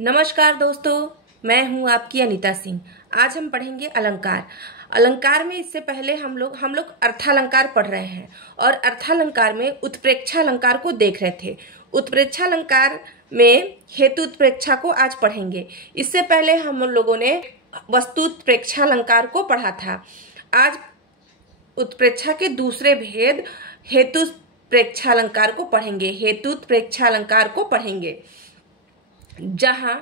नमस्कार दोस्तों, मैं हूं आपकी अनीता सिंह। आज हम पढ़ेंगे अलंकार। अलंकार में इससे पहले हम लोग अर्थालंकार पढ़ रहे हैं और अर्थालंकार में उत्प्रेक्षालंकार को देख रहे थे। उत्प्रेक्षालंकार में हेतु उत्प्रेक्षा को आज पढ़ेंगे। इससे पहले हम लोगों ने वस्तु उत्प्रेक्षालंकार को पढ़ा था। आज उत्प्रेक्षा के दूसरे भेद हेतु उत्प्रेक्षालंकार को पढ़ेंगे। हेतु उत्प्रेक्षालंकार को पढ़ेंगे जहां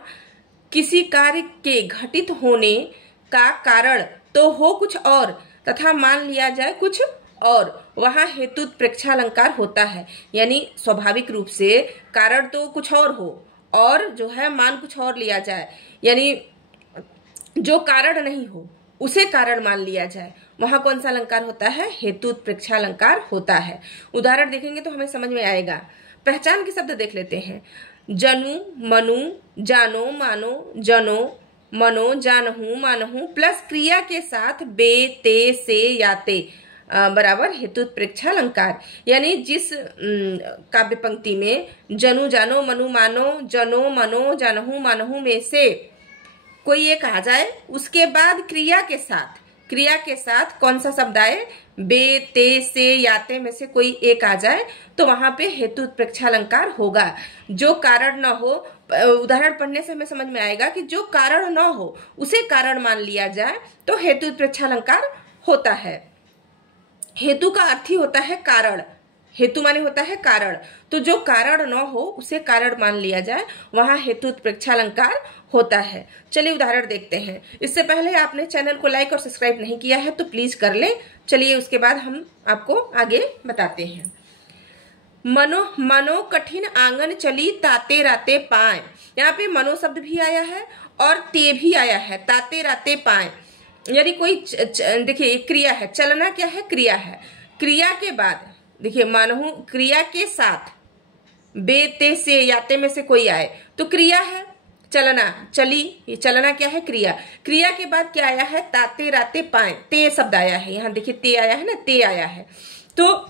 किसी कार्य के घटित होने का कारण तो हो कुछ और तथा मान लिया जाए कुछ और, वहां हेतु उत्प्रेक्षालंकार होता है। यानी स्वाभाविक रूप से कारण तो कुछ और हो और जो है मान कुछ और लिया जाए, यानी जो कारण नहीं हो उसे कारण मान लिया जाए, वहां कौन सा अलंकार होता है? हेतु उत्प्रेक्षालंकार होता है। उदाहरण देखेंगे तो हमें समझ में आएगा। पहचान के शब्द देख लेते हैं। जनु, मनु, जानो, मानो, जनो, मनो, जानहू, मानहू प्लस क्रिया के साथ बे, ते, से, याते बराबर हेतु उत्प्रेक्षालंकार। यानी जिस काव्य पंक्ति में जनु, जानो, मनु, मानो, जनो, मनो, जानहू, मानहू में से कोई एक आ जाए, उसके बाद क्रिया के साथ कौन सा शब्द आए? बे, ते, से, याते में से कोई एक आ जाए तो वहां पे हेतु उत्प्रेक्षालंकार होगा। जो कारण न हो, उदाहरण पढ़ने से हमें समझ में आएगा कि जो कारण न हो उसे कारण मान लिया जाए तो हेतु उत्प्रेक्षालंकार होता है। हेतु का अर्थ ही होता है कारण। हेतु माने होता है कारण, तो जो कारण न हो उसे कारण मान लिया जाए, वहां हेतु उत्प्रेक्षालंकार होता है। चलिए उदाहरण देखते हैं। इससे पहले आपने चैनल को लाइक और सब्सक्राइब नहीं किया है तो प्लीज कर लें। चलिए उसके बाद हम आपको आगे बताते हैं। मनो मनो कठिन आंगन चली, ताते राते पाए। यहाँ पे मनो शब्द भी आया है और ते भी आया है, ताते राते पाए। यदि कोई देखिए क्रिया है, चलना क्या है? क्रिया है। क्रिया के बाद देखिए मानहू, क्रिया के साथ बे, ते, से, याते में से कोई आए तो क्रिया है चलना, चली। ये चलना क्या है? क्रिया। क्रिया के बाद क्या आया है? ताते राते पाए, ते शब्द आया है। यहाँ देखिए ते आया है ना, ते आया है, तो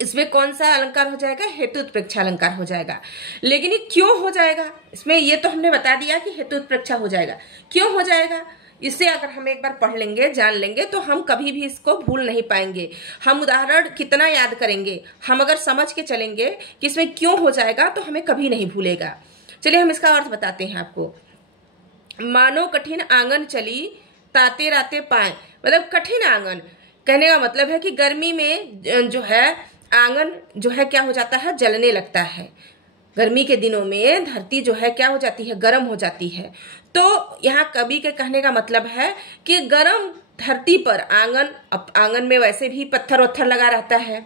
इसमें कौन सा अलंकार हो जाएगा? हेतु उत्प्रेक्षालंकार हो जाएगा। लेकिन ये क्यों हो जाएगा? इसमें ये तो हमने बता दिया कि हेतु उत्प्रेक्षा हो जाएगा। क्यों हो जाएगा? इसे अगर हम एक बार पढ़ लेंगे, जान लेंगे तो हम कभी भी इसको भूल नहीं पाएंगे। हम उदाहरण कितना याद करेंगे, हम अगर समझ के चलेंगे कि इसमें क्यों हो जाएगा तो हमें कभी नहीं भूलेगा। चलिए हम इसका अर्थ बताते हैं आपको। मानो कठिन आंगन चली, ताते राते पाए। मतलब कठिन आंगन कहने का मतलब है कि गर्मी में जो है आंगन जो है क्या हो जाता है? जलने लगता है। गर्मी के दिनों में धरती जो है क्या हो जाती है? गर्म हो जाती है। तो यहाँ कवि के कहने का मतलब है कि गर्म धरती पर आंगन में वैसे भी पत्थर वत्थर लगा रहता है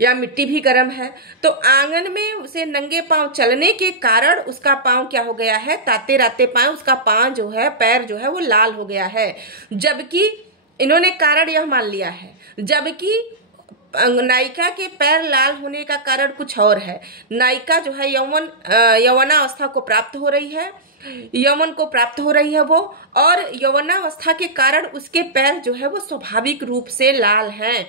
या मिट्टी भी गर्म है, तो आंगन में उसे नंगे पांव चलने के कारण उसका पांव क्या हो गया है? ताते राते पांव, उसका पांव जो है, पैर जो है वो लाल हो गया है। जबकि इन्होंने कारण यह मान लिया है, जबकि नायिका के पैर लाल होने का कारण कुछ और है। नायिका जो है यौवनावस्था को प्राप्त हो रही है, यौवन को प्राप्त हो रही है वो, और यौवनावस्था के कारण उसके पैर जो है वो स्वाभाविक रूप से लाल हैं।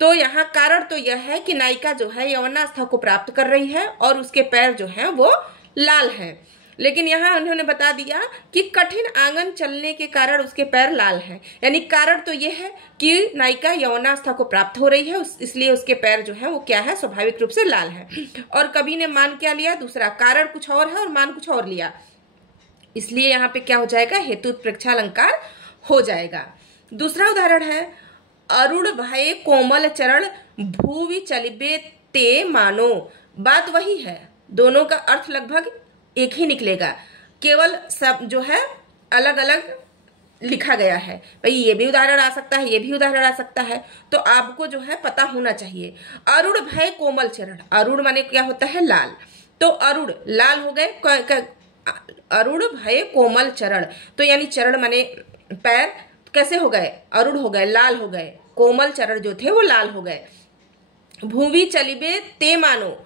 तो यहाँ कारण तो यह है कि नायिका जो है यौवनावस्था को प्राप्त कर रही है और उसके पैर जो हैं वो लाल हैं। लेकिन यहाँ उन्होंने बता दिया कि कठिन आंगन चलने के कारण उसके पैर लाल हैं। यानी कारण तो ये है कि नायिका यौवनावस्था को प्राप्त हो रही है, इसलिए उसके पैर जो है वो क्या है? स्वाभाविक रूप से लाल है। और कवि ने मान क्या लिया? दूसरा। कारण कुछ और है और मान कुछ और लिया, इसलिए यहाँ पे क्या हो जाएगा? हेतु उत्प्रेक्षालंकार हो जाएगा। दूसरा उदाहरण है। अरुण भये कोमल चरण, भूवि चलिबे ते मानो। बात वही है, दोनों का अर्थ लगभग एक ही निकलेगा, केवल सब जो है अलग अलग लिखा गया है। भाई ये भी उदाहरण आ सकता है, ये भी उदाहरण आ सकता है, तो आपको जो है पता होना चाहिए। अरुण भय कोमल चरण, अरुण माने क्या होता है? लाल। तो अरुण लाल हो गए, अरुण भय कोमल चरण, तो यानी चरण माने पैर, कैसे हो गए? अरुण हो गए, लाल हो गए। कोमल चरण जो थे वो लाल हो गए। भूवि चलिबे ते मानो,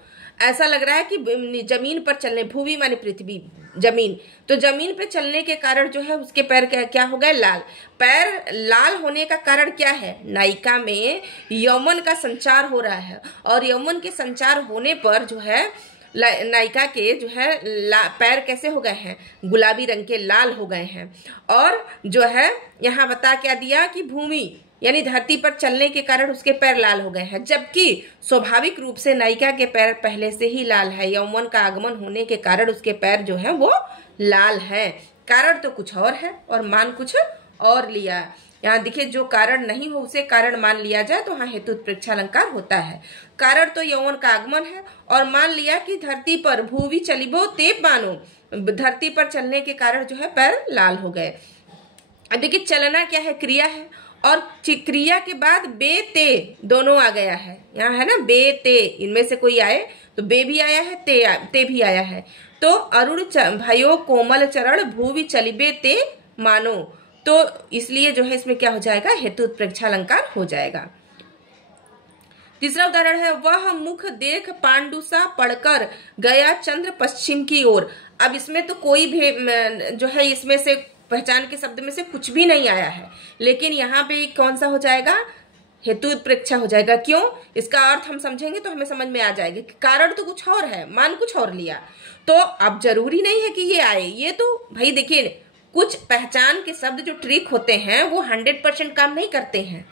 ऐसा लग रहा है कि जमीन पर चलने, भूवि माने पृथ्वी, जमीन, तो जमीन पे चलने के कारण जो है उसके पैर क्या हो गए? लाल। पैर लाल होने का कारण क्या है? नायिका में यौवन का संचार हो रहा है और यौवन के संचार होने पर जो है नायिका के जो है पैर कैसे हो गए हैं, गुलाबी रंग के, लाल हो गए हैं। और जो है यहाँ बता क्या दिया कि भूमि यानी धरती पर चलने के कारण उसके पैर लाल हो गए हैं, जबकि स्वाभाविक रूप से नायिका के पैर पहले से ही लाल है। यौवन का आगमन होने के कारण उसके पैर जो है वो लाल है। कारण तो कुछ और है और मान कुछ और लिया। यहाँ देखिए, जो कारण नहीं हो उसे कारण मान लिया जाए तो हाँ हेतु उत्प्रेक्षा अलंकार होता है। कारण तो यौवन का आगमन है और मान लिया कि धरती पर भूवि चलिबो तेप मानो, धरती पर चलने के कारण जो है पैर लाल हो गए। अब देखिए, चलना क्या है, क्रिया है, और क्रिया के बाद बे ते दोनों आ गया है। यहाँ है ना बे ते, इनमें से कोई आए तो बे भी आया है, ते भी आया है। तो अरुण भयो कोमल चरण भूवि चलिबे ते मानो, तो इसलिए जो है इसमें क्या हो जाएगा, हेतु उत्प्रेक्षा अलंकार हो जाएगा। तीसरा उदाहरण है, वह मुख देख पांडुसा पढ़कर गया चंद्र पश्चिम की ओर। अब इसमें तो कोई भी जो है इसमें से पहचान के शब्द में से कुछ भी नहीं आया है, लेकिन यहाँ पे कौन सा हो जाएगा, हेतु उत्प्रेक्षा हो जाएगा। क्यों, इसका अर्थ हम समझेंगे तो हमें समझ में आ जाएगा कि कारण तो कुछ और है, मान कुछ और लिया। तो अब जरूरी नहीं है कि ये आए, ये तो भाई देखिए, कुछ पहचान के शब्द जो ट्रिक होते हैं वो 100% काम नहीं करते हैं,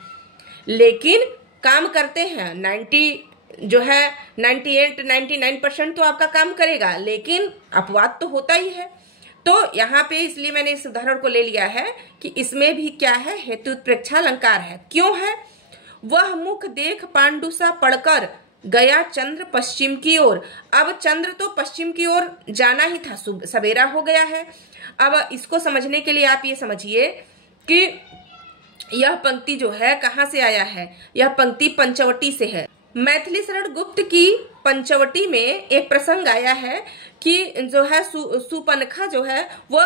लेकिन काम करते हैं। 98-99% तो आपका काम करेगा, लेकिन अपवाद तो होता ही है। तो यहाँ पे इसलिए मैंने इस उदाहरण को ले लिया है कि इसमें भी क्या है, हेतु उत्प्रेक्षा अलंकार है। क्यों है, वह मुख देख पांडुसा पढ़कर गया चंद्र पश्चिम की ओर। अब चंद्र तो पश्चिम की ओर जाना ही था, सवेरा हो गया है। अब इसको समझने के लिए आप ये समझिए कि यह पंक्ति जो है कहाँ से आया है, यह पंक्ति पंचवटी से है। मैथिली शरण गुप्त की पंचवटी में एक प्रसंग आया है कि जो है सुपनखा जो है वो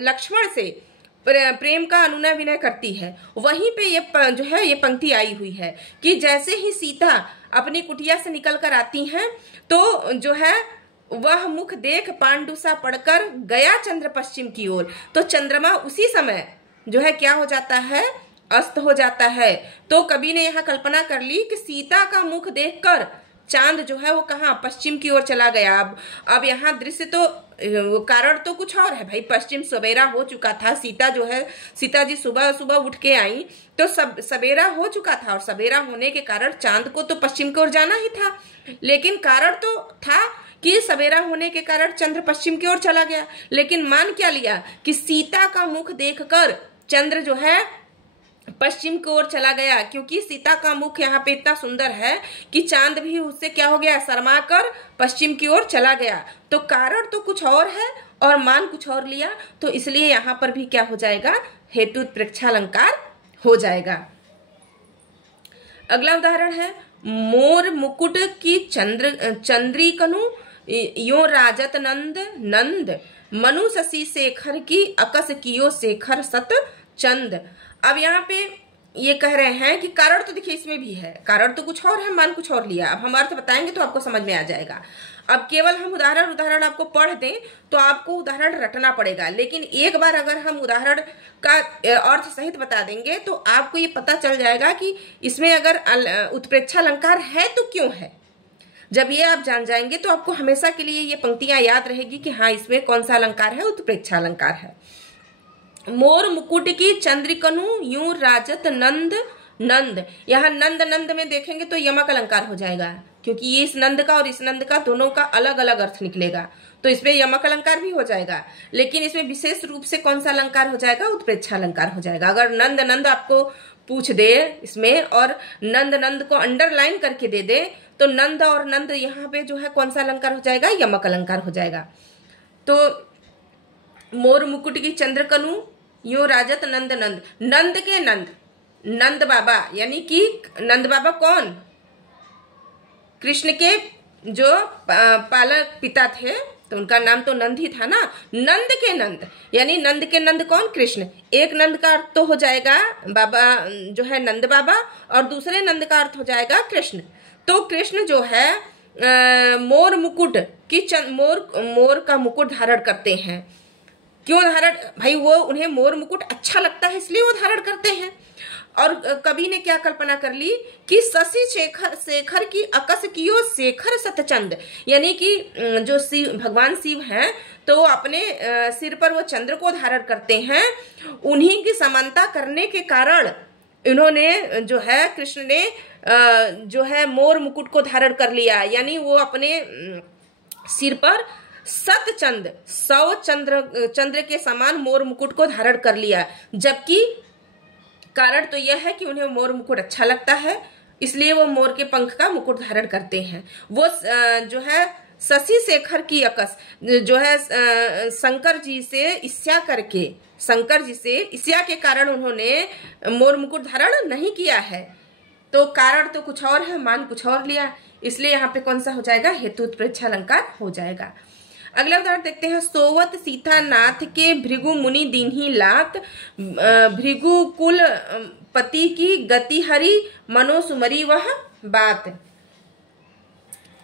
लक्ष्मण से प्रेम का अनुनय विनय करती है। वहीं पे ये जो है ये पंक्ति आई हुई है कि जैसे ही सीता अपनी कुटिया से निकल कर आती हैं तो जो है वह मुख देख पांडुसा पढ़कर गया चंद्र पश्चिम की ओर। तो चंद्रमा उसी समय जो है क्या हो जाता है, अस्त हो जाता है। तो कवि ने यहाँ कल्पना कर ली कि सीता का मुख देखकर चांद जो है वो कहाँ, पश्चिम की ओर चला गया। अब यहाँ दृश्य तो कारण तो कुछ और है भाई, पश्चिम सवेरा हो चुका था। सीता जी सुबह सुबह उठ के आई तो सवेरा हो चुका था, और सवेरा होने के कारण चांद को तो पश्चिम की ओर जाना ही था, लेकिन कारण तो था कि सवेरा होने के कारण चंद्र पश्चिम की ओर चला गया। लेकिन मान क्या लिया कि सीता का मुख देखकर चंद्र जो है पश्चिम की ओर चला गया, क्योंकि सीता का मुख यहाँ पे इतना सुंदर है कि चांद भी उससे क्या हो गया, शर्मा कर पश्चिम की ओर चला गया। तो कारण तो कुछ और है और मान कुछ और लिया, तो इसलिए यहाँ पर भी क्या हो जाएगा, हेतु उत्प्रेक्षा अलंकार हो जाएगा। अगला उदाहरण है, मोर मुकुट की चंद्रिकनु यो राजत नंद मनु शशि शेखर की अकस कियो शेखर सत चंद। अब यहाँ पे ये कह रहे हैं कि कारण तो देखिए इसमें भी है, कारण तो कुछ और है, मान कुछ और लिया। अब हम अर्थ बताएंगे तो आपको समझ में आ जाएगा। अब केवल हम उदाहरण आपको पढ़ दें तो आपको उदाहरण रटना पड़ेगा, लेकिन एक बार अगर हम उदाहरण का अर्थ सहित बता देंगे तो आपको ये पता चल जाएगा कि इसमें अगर उत्प्रेक्षा अलंकार है तो क्यों है। जब ये आप जान जाएंगे तो आपको हमेशा के लिए ये पंक्तियां याद रहेगी कि हाँ इसमें कौन सा अलंकार है, उत्प्रेक्षा अलंकार है। मोर मुकुट की चंद्रिकनु यूं राजत नंद, यहाँ नंद में देखेंगे तो यमक अलंकार हो जाएगा, क्योंकि ये इस नंद का और इस नंद का दोनों का अलग अलग अर्थ निकलेगा, तो इसमें यमक अलंकार भी हो जाएगा। लेकिन इसमें विशेष रूप से कौन सा अलंकार हो जाएगा, उत्प्रेक्षा अलंकार हो जाएगा। अगर नंद आपको पूछ दे इसमें और नंद को अंडरलाइन करके दे दे तो नंद और नंद यहाँ पे जो है कौन सा अलंकार हो जाएगा, यमक अलंकार हो जाएगा। तो मोर मुकुट की चंद्रकनु यो राजत नंद के नंद बाबा, यानी कि नंद बाबा कौन, कृष्ण के जो पालक पिता थे, तो उनका नाम तो नंद ही था ना। नंद के नंद यानी नंद के नंद कौन, कृष्ण। एक नंद का अर्थ तो हो जाएगा बाबा जो है नंद बाबा, और दूसरे नंद का अर्थ हो जाएगा कृष्ण। तो कृष्ण जो है मोर मुकुट की मोर का मुकुट धारण करते हैं। क्यों धारण, भाई वो उन्हें मोर मुकुट अच्छा लगता है इसलिए वो धारण करते हैं। और कवि ने क्या कल्पना कर ली कि शशि शेखर शेखर की अकस कियो शेखर सतचंद, यानी कि जो शिव भगवान शिव हैं तो अपने सिर पर वो चंद्र को धारण करते हैं, उन्हीं की समानता करने के कारण इन्होंने जो है कृष्ण ने जो है मोर मुकुट को धारण कर लिया, यानी वो अपने सिर पर सतचंद 100 चंद्र के समान मोर मुकुट को धारण कर लिया। जबकि कारण तो यह है कि उन्हें मोर मुकुट अच्छा लगता है, इसलिए वो मोर के पंख का मुकुट धारण करते हैं। वो जो है शशि शेखर की अकस जो है शंकर जी से ईर्ष्या करके, शंकर जी से ईर्ष्या के कारण उन्होंने मोर मुकुट धारण नहीं किया है। तो कारण तो कुछ और है, मान कुछ और लिया, इसलिए यहाँ पे कौन सा हो जाएगा, हेतु उत्प्रेक्षा अलंकार हो जाएगा। अगला उदाहरण देखते हैं। सोवत सीता नाथ के भृगु मुनि दीन्ही लात, भृगु कुल पति की गति हरि मनो सुमरी वह बात।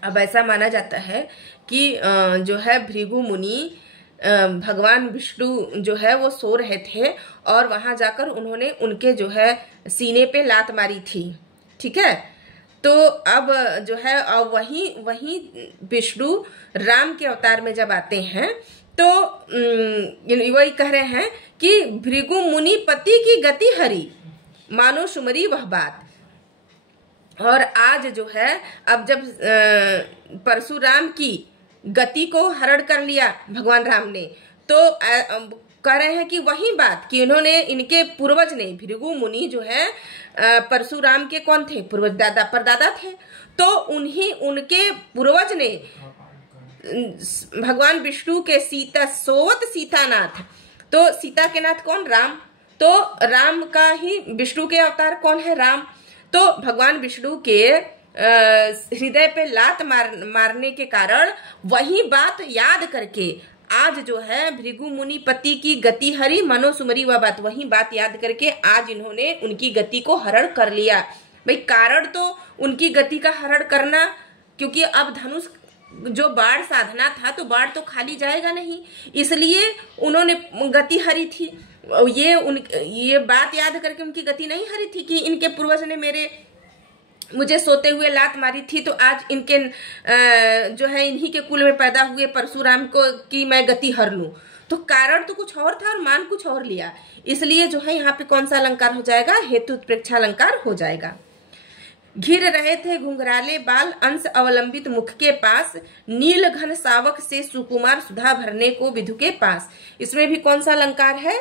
अब ऐसा माना जाता है कि जो है भृगु मुनि भगवान विष्णु जो है वो सो रहे थे और वहां जाकर उन्होंने उनके जो है सीने पे लात मारी थी, ठीक है। तो अब जो है वही विष्णु राम के अवतार में जब आते हैं तो वही कह रहे हैं कि भृगु मुनि पति की गति हरि मानो सुमरी वह बात। और आज जो है अब जब परशुराम की गति को हरण कर लिया भगवान राम ने, तो कह रहे हैं कि वही बात कि इन्होंने, इनके पूर्वज ने, भृगु मुनि जो है परशुराम के कौन थे, पूर्वज दादा परदादा थे। तो उनके पूर्वज ने भगवान विष्णु के सोवत सीतानाथ, तो सीता के नाथ कौन, राम, तो राम का ही विष्णु के अवतार कौन है, राम। तो भगवान विष्णु के हृदय पे लात मारने के कारण वही बात याद करके आज जो है भृगु मुनि पति की गति हरि मनो सुमरी वह बात, वही बात याद करके आज इन्होंने उनकी गति को हरण कर लिया। भाई कारण तो उनकी गति का हरण करना, क्योंकि अब धनुष जो बाढ़ साधना था तो बाढ़ तो खाली जाएगा नहीं, इसलिए उन्होंने गति हरी थी। ये बात याद करके उनकी गति नहीं हरी थी कि इनके पूर्वज ने मुझे सोते हुए लात मारी थी, तो आज इनके जो है इन्हीं के कुल में पैदा हुए परशुराम को की मैं गति हर लूं। तो कारण तो कुछ और था और मान कुछ और लिया, इसलिए जो है यहाँ पे कौन सा अलंकार हो जाएगा, हेतु उत्प्रेक्षा अलंकार हो जाएगा। घिर रहे थे घुंघराले बाल अंश अवलंबित मुख के पास, नील घन सावक से सुकुमार सुधा भरने को विधु के पास। इसमें भी कौन सा अलंकार है,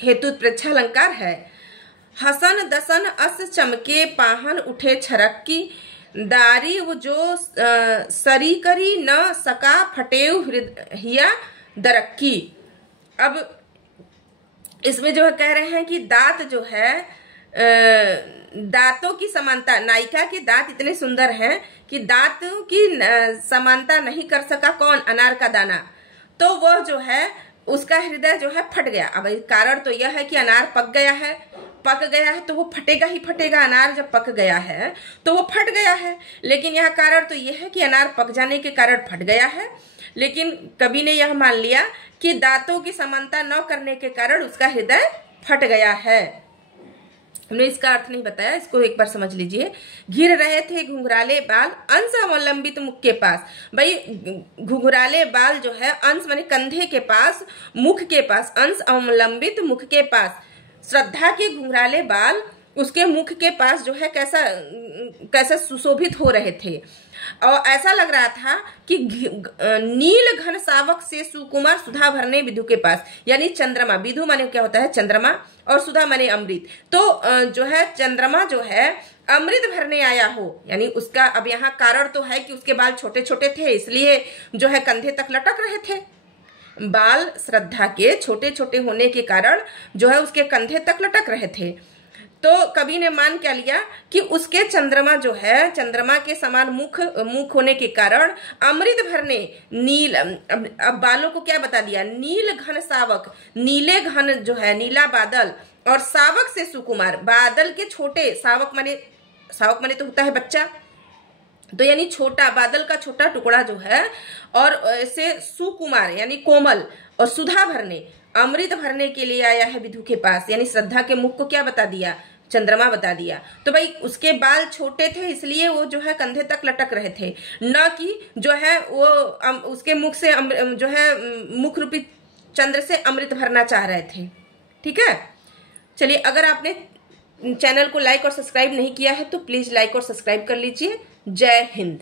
हेतु उत्प्रेक्षा अलंकार है। हसन दसन अस चमके पाहन उठे छरक की, दारी वो जो सरी करी न सका फटेव हिया दरक्की। अब इसमें जो है कह रहे हैं कि दांत जो है दांतों की समानता, नायिका के दांत इतने सुंदर हैं कि दांतों की समानता नहीं कर सका कौन, अनार का दाना। तो वह जो है उसका हृदय जो है फट गया। अब कारण तो यह है कि अनार पक गया है तो वो फटेगा ही फटेगा, अनार जब पक गया है तो वो फट गया है। लेकिन यह कारण तो यह है कि अनार पक जाने के कारण फट गया है, लेकिन कवि ने यह मान लिया कि दांतों की समानता न करने के कारण उसका हृदय फट गया है। हमने इसका अर्थ नहीं बताया, इसको एक बार समझ लीजिए। घिर रहे थे घुंघराले बाल अंश अवलंबित मुख के पास। भाई घुंघराले बाल जो है अंश माने कंधे के पास, मुख के पास, अंश अवलंबित मुख के पास। श्रद्धा के घुंघराले बाल उसके मुख के पास जो है कैसा सुशोभित हो रहे थे, और ऐसा लग रहा था कि नील घन सावक से सुकुमार सुधा भरने विधु के पास, यानी चंद्रमा, विधु माने क्या होता है चंद्रमा, और सुधा माने अमृत। तो जो है चंद्रमा जो है अमृत भरने आया हो, यानी उसका अब यहाँ कारण तो है कि उसके बाल छोटे छोटे थे, इसलिए जो है कंधे तक लटक रहे थे। बाल श्रद्धा के छोटे छोटे होने के कारण जो है उसके कंधे तक लटक रहे थे। तो कवि ने मान क्या लिया कि उसके चंद्रमा जो है, चंद्रमा के समान मुख होने के कारण अमृत भरने नील, अब बालों को क्या बता दिया, नील घन सावक, नीले घन जो है नीला बादल, और सावक से सुकुमार, बादल के छोटे, सावक माने तो होता है बच्चा, तो यानी छोटा, बादल का छोटा टुकड़ा जो है, और ऐसे सुकुमार यानी कोमल, और सुधा भरने, अमृत भरने के लिए आया है विधु के पास, यानी श्रद्धा के मुख को क्या बता दिया, चंद्रमा बता दिया। तो भाई उसके बाल छोटे थे इसलिए वो जो है कंधे तक लटक रहे थे, न कि जो है वो उसके मुख से जो है मुख रूपी चंद्र से अमृत भरना चाह रहे थे। ठीक है, चलिए अगर आपने चैनल को लाइक और सब्सक्राइब नहीं किया है तो प्लीज लाइक और सब्सक्राइब कर लीजिए। जय हिंद।